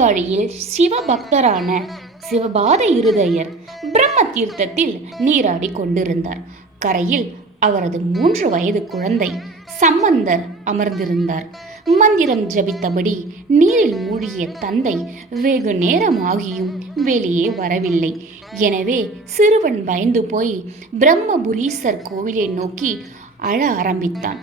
சீர்காழியில் சிவபக்தரான சிவபாத இருதயர் பிரம்ம தீர்த்தத்தில் நீராடி கொண்டிருந்தார். கரையில் அவரது 3 வயது குழந்தை சம்பந்தர் அமர்ந்திருந்தார். மந்திரம் ஜபித்தபடி நீரில் மூழ்கிய தந்தை வெகு நேரமாகியும் வெளியே வரவில்லை. எனவே சிறுவன் பயந்து போய் பிரம்மபுரீசர் கோவிலை நோக்கி அழ ஆரம்பித்தான்.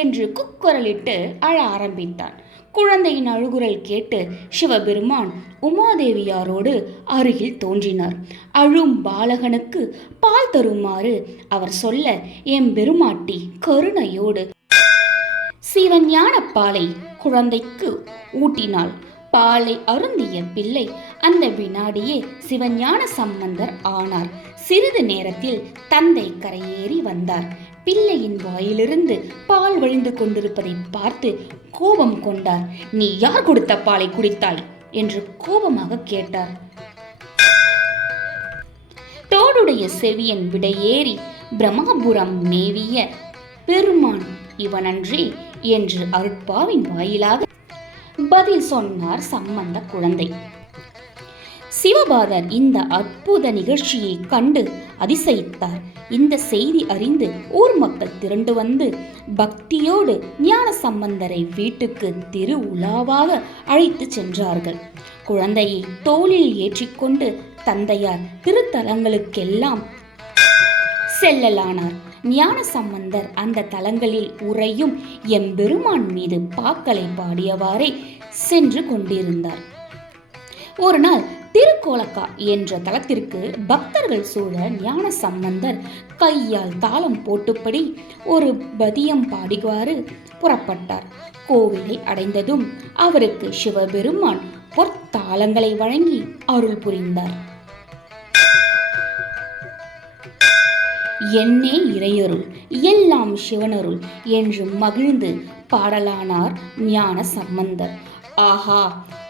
என்று குக்குரலிட்டு அழ ஆரம்பித்தான். குழந்தையின் அழுகுரல் கேட்டு சிவபெருமான் உமாதேவியாரோடு அருகில் தோன்றினார். அழும் பாலகனுக்கு பால் தருமாறு அவர் சொல்ல எம்பெருமாட்டி கருணையோடு சிவஞான பாலை குழந்தைக்கு ஊட்டினாள். பாலை அருந்திய பிள்ளை அந்த வினாடியே சிவஞான சம்பந்தர் ஆனார். சிறிது நேரத்தில் தந்தை கரையேறி வந்தார். பிள்ளையின் வாயிலிருந்து பால் வழிந்து கொண்டிருப்பதை பார்த்து கோபம் கொண்டார். நீ யார் கொடுத்த பாலை குடித்தாய் என்று கோபமாக கேட்டார். தோடுடைய செவியன் விடையேறி பிரம்மபுரம் மேவிய பெருமான் இவனன்றே என்று அருட்பாவின் வாயிலாக பதில் சொன்னார் சம்பந்த குழந்தை. சிவபாதர் இந்த அற்புத நிகழ்ச்சியை கண்டு அதிசயித்தார். இந்த செய்தி அறிந்து ஊர் மக்கள் திரண்டு வந்து பக்தியோடு ஞான சம்பந்தரை வீட்டுக்கு திரு உலாவாக அழைத்து சென்றார்கள். குழந்தையை தோளில் ஏற்றிக்கொண்டு தந்தையார் திருத்தலங்களுக்கெல்லாம் செல்லலானார். ஞான சம்பந்தர் அந்த தலங்களில் உறையும் எம்பெருமான் மீது பாக்களை பாடியவாறே சென்று கொண்டிருந்தார். ஒரு நாள் திருக்கோலக்கா என்ற தலத்திற்கு பக்தர்கள் சூழ ஞான சம்பந்தர் கையால் தாளம் போட்டுப்படி ஒரு பதியம் பாடிவாறு புறப்பட்டார். கோவிலை அடைந்ததும் அவருக்கு சிவபெருமான் பொற்தாளங்களை வழங்கி அருள் புரிந்தார். என்னே இறையருள், எல்லாம் சிவனருள் என்று மகிழ்ந்து பாடலானார் ஞான சம்பந்தர். ஆஹா,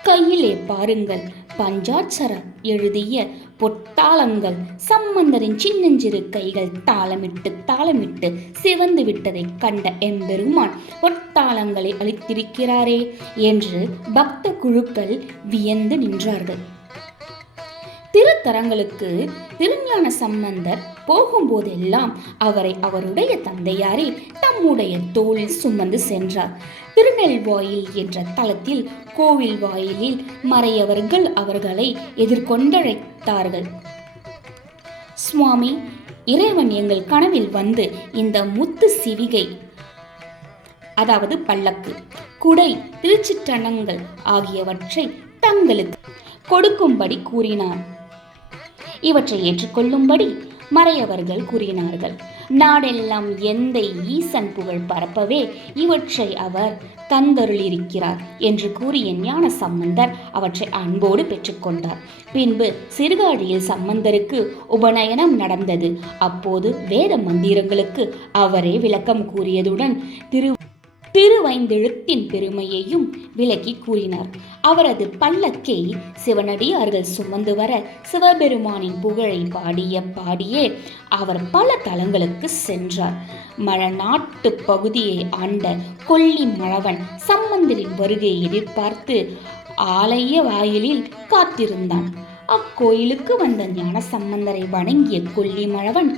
கையிலே பாருங்கள், பஞ்சாட்சர எழுதிய பொற்தாளங்கள். சம்பந்தரின் சின்னஞ்சிறு கைகள் தாளமிட்டு சிவந்து விட்டதை கண்ட எம்பெருமான் பொற்தாளங்களை அளித்திருக்கிறாரே என்று பக்த குழுக்கள் வியந்து நின்றார்கள். திருத்தலங்களுக்கு திருஞான சம்பந்தர் போகும்போதெல்லாம் அவரை அவருடைய தந்தையாரே தம்முடைய தோளில் சுமந்து சென்றார். திருநெல்வாயில் என்ற தலத்தில் கோவில் வாயிலில் மறையவர்கள் அவர்களை எதிர்கொண்டழைத்தார்கள். சுவாமி, இறைவன் எங்கள் கனவில் வந்து இந்த முத்து சிவிகை, அதாவது பல்லக்கு, குடை, திருச்சிற்றணங்கள் ஆகியவற்றை தங்களுக்கு கொடுக்கும்படி கூறினார். இவற்றை ஏற்றுக்கொள்ளும்படி மறையவர்கள் கூறினார்கள். நாடெல்லாம் எந்த ஈசன் புகழ் பரப்பவே இவற்றை அவர் தந்தருளிருக்கிறார் என்று கூறிய ஞான சம்பந்தர் அவற்றை அன்போடு பெற்றுக்கொண்டார். பின்பு சீர்காழியில் சம்பந்தருக்கு உபநயனம் நடந்தது. அப்போது வேத மந்திரங்களுக்கு அவரே விளக்கம் கூறியதுடன் திருவைந்தெழுத்தின் பெருமையையும் விளக்கி கூறினார். அவரது பல்லக்கை சிவனடியார்கள் சுமந்து வர சிவபெருமானின் புகழை பாடியே அவர் பல தலங்களுக்கு சென்றார். மழநாட்டு பகுதியை ஆண்ட கொல்லி மழவன் சம்பந்தரின் வருகையை எதிர்பார்த்து ஆலய வாயிலில் காத்திருந்தான். அக்கோயிலுக்கு வந்த ஞான சம்பந்தரை வணங்கிய கொல்லி மழவன்,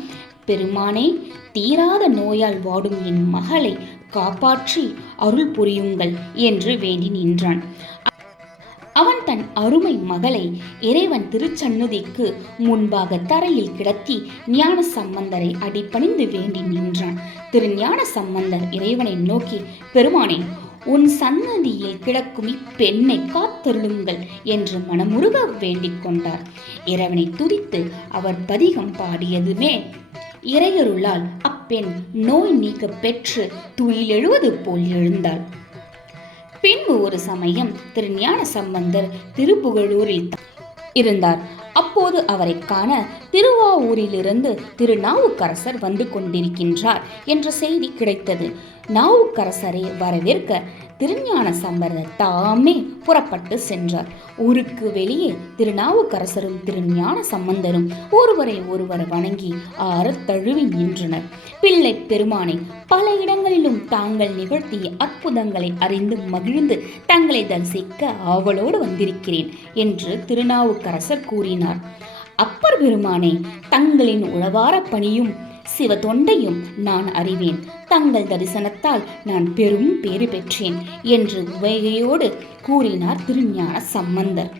பெருமானே, தீராத நோயால் வாடும் என் மகளை காப்பாற்றி அருள் புரியுங்கள் என்று வேண்டி நின்றான். அவன் தன் அருமை மகளை இறைவன் திருச்சன்னதிக்கு முன்பாக தரையில் கிடத்தி ஞான சம்பந்தரை அடிபணிந்து வேண்டி நின்றான். திருஞான சம்பந்தர் இறைவனை நோக்கி, பெருமானே, உன் சன்னதியில் கிடக்கும் இப்பெண்ணை காத்தருளுங்கள் என்று மனமுருக வேண்டிக் கொண்டார். இறைவனை துதித்து அவர் பதிகம் பாடியதுமே இறையருளால் அப்பெண் நோய் நீக்க பெற்று துயிலெழுவது போல் எழுந்தாள். பின்பு ஒரு சமயம் திருஞான சம்பந்தர் திருப்புகழூரில் இருந்தார். அப்போது அவரை காண திருவாவூரிலிருந்து திருநாவுக்கரசர் வந்து கொண்டிருக்கின்றார் என்ற செய்தி கிடைத்தது. நாவுக்கரசரை வரவேற்க திருஞான சம்பந்தர் தாமே புறப்பட்டு சென்றார். ஊருக்கு வெளியே திருநாவுக்கரசரும் திருஞான சம்பந்தரும் ஒருவரை ஒருவர் வணங்கி ஆற தழுவி நின்றனர். பிள்ளை பெருமானை பல இடங்களிலும் தாங்கள் நிகழ்த்திய அற்புதங்களை அறிந்து மகிழ்ந்து தங்களை தரிசிக்க ஆவலோடு வந்திருக்கிறேன் என்று திருநாவுக்கரசர் கூறினார். அப்பர் பெருமானே, தங்களின் உளவார பணியும் சிவ தொண்டையும் நான் அறிவேன். தங்கள் தரிசனத்தால் நான் பெரும் பேறு பெற்றேன் என்று உவகையோடு கூறினார் திருஞான சம்பந்தர்.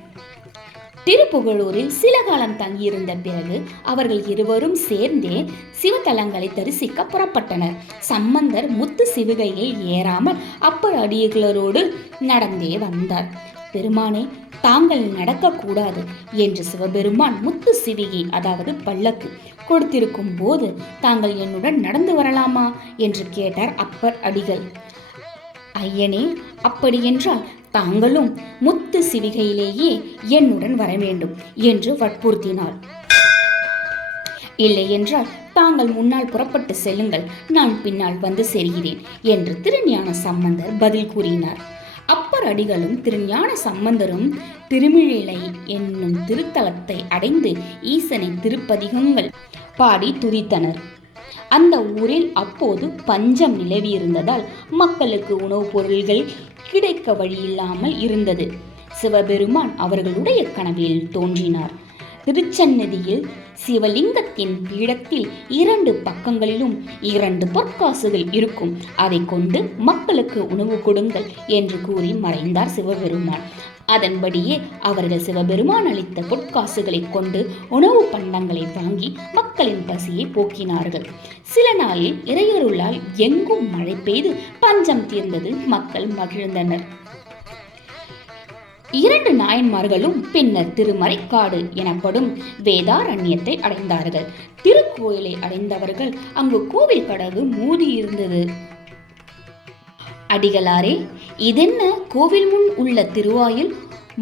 திருப்புகழூரில் சில காலம் தங்கியிருந்த பிறகு அவர்கள் இருவரும் சேர்ந்தே சிவத்தலங்களை தரிசிக்க புறப்பட்டனர். சம்பந்தர் முத்து சிவிகையில் ஏறாமல் அப்பர் அடிகளரோடு நடந்தே வந்தார். பெருமானே, தாங்கள் நடக்கக்கூடாது என்று சிவபெருமான் முத்து சிவிகை அதாவது பல்லக்கு கொடுத்திருக்கும் போது தாங்கள் என்னுடன் நடந்து வரலாமா என்று கேட்டார் அப்பர் அடிகள். ஐயனே, அப்படியென்றால் தாங்களும் முத்து சிவிகையிலேயே என்னுடன் வர வேண்டும் என்று வற்புறுத்தினார். இல்லை என்றால் தாங்கள் முன்னால் புறப்பட்டு செல்லுங்கள், நான் பின்னால் வந்து சேர்கிறேன் என்று திருஞான சம்பந்தர் பதில் கூறினார். அப்பர் அடிகளும் திருஞான சம்பந்தரும் திருமிழிலை என்னும் திருத்தலத்தை அடைந்து ஈசனை திருப்பதிகங்கள் பாடி துதித்தனர். அந்த ஊரில் அப்போது பஞ்சம் நிலவியிருந்ததால் மக்களுக்கு உணவுப் பொருள்கள் கிடைக்க வழியில்லாமல் இருந்தது. சிவபெருமான் அவர்களுடைய கனவில் தோன்றினார். திருச்சந்நிதியில் சிவலிங்கத்தின் பீடத்தில் 2 பக்கங்களிலும் 2 பொற்காசுகள் இருக்கும். அதை கொண்டு மக்களுக்கு உணவு கொடுங்கள் என்று கூறி மறைந்தார் சிவபெருமான். அதன்படியே அவர்கள் சிவபெருமான் அளித்த பொற்காசுகளை கொண்டு உணவு பண்டங்களை வாங்கி மக்களின் பசியை போக்கினார்கள். சில நாளில் இறையருளால் எங்கும் மழை பெய்து பஞ்சம் தீர்ந்தது. மக்கள் மகிழ்ந்தனர். 2 நாயன்மார்களும் பின்னர் திருமறைக்காடு எனப்படும் வேதாரண்யத்தை அடைந்தார்கள். திருக்கோயிலை அடைந்தவர்கள் அங்கு கோவில் கதவு மூடியிருந்தது. அடிகளாரே, இதென்ன கோவில் முன் உள்ள திருவாயில்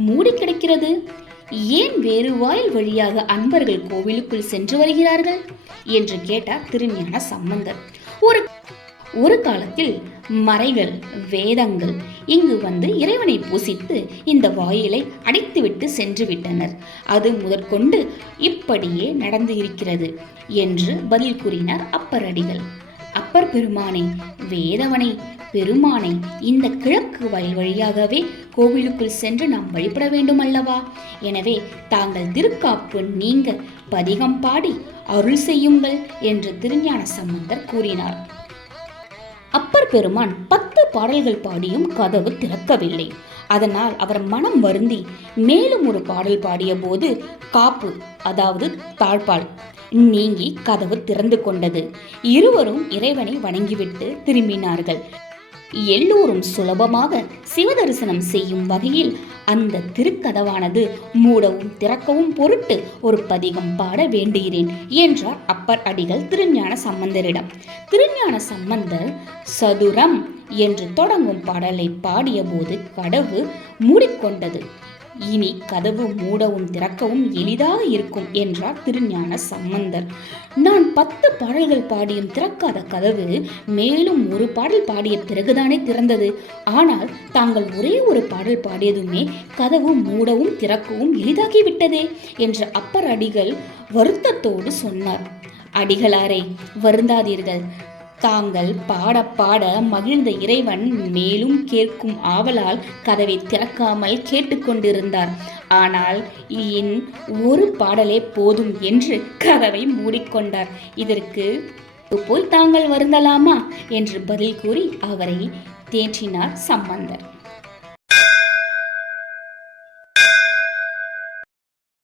மூடி கிடக்கிறது? ஏன் வேறு வாயில் வழியாக அன்பர்கள் கோவிலுக்குள் சென்று வருகிறார்கள் என்று கேட்டார் திருஞான சம்பந்தர். ஒரு காலத்தில் மறைகள் வேதங்கள் இங்கு வந்து இறைவனை பூசித்து இந்த வாயிலை அடைத்துவிட்டு சென்று விட்டனர். அது முதற்கொண்டு இப்படியே நடந்து இருக்கிறது என்று பதில் கூறினார் அப்பர் அடிகள். அப்பர் பெருமானே, வேதவனை பெருமானை இந்த கிழக்கு வாயில் வழியாகவே கோவிலுக்குள் சென்று நாம் வழிபட வேண்டும் அல்லவா? எனவே தாங்கள் திருக்காப்பு நீங்க பதிகம் பாடி அருள் செய்யுங்கள் என்று திருஞான சம்பந்தர் கூறினார். அப்பர் பெருமான் 10 பாடல்கள் பாடியும் கதவு திறக்கவில்லை. அதனால் அவர் மனம் வருந்தி மேலும் ஒரு பாடல் பாடிய போது காப்பு அதாவது தாழ்பால் நீங்கி கதவு திறந்து கொண்டது. இருவரும் இறைவனை வணங்கிவிட்டு திரும்பினார்கள். எல்லோரும் சுலபமாக சிவதரிசனம் செய்யும் வகையில் அந்த திருக்கதவானது மூடவும் திறக்கவும் பொருட்டு ஒரு பதிகம் பாட வேண்டுகிறேன் என்றார் அப்பர் அடிகள் திருஞான சம்பந்தரிடம். திருஞான சம்பந்தர் சதுரம் என்று தொடங்கும் பாடலை பாடிய போது கதவு மூடிக்கொண்டது. இனி கதவு மூடவும் திறக்கவும் எளிதாக இருக்கும் என்றார் திருஞான சம்பந்தர். நான் 10 பாடல்கள் பாடியும் திறக்காத கதவு மேலும் ஒரு பாடல் பாடிய பிறகுதானே திறந்தது. ஆனால் தாங்கள் ஒரே ஒரு பாடல் பாடியதுமே கதவு மூடவும் திறக்கவும் எளிதாகிவிட்டதே என்று அப்பர் அடிகள் வருத்தத்தோடு சொன்னார். அடிகளாரை, வருந்தாதீர்கள். தாங்கள் பாட பாட மகிழ்ந்த இறைவன் மேலும் கேட்கும் ஆவலால் கதவை திறக்காமல் கேட்டுக்கொண்டிருந்தார். ஆனால் என் ஒரு பாடலே போதும் என்று கதவை மூடிக்கொண்டார். இதற்கு போய் தாங்கள் வருந்தலாமா என்று பதில் கூறி அவரை தேற்றினார் சம்பந்தர்.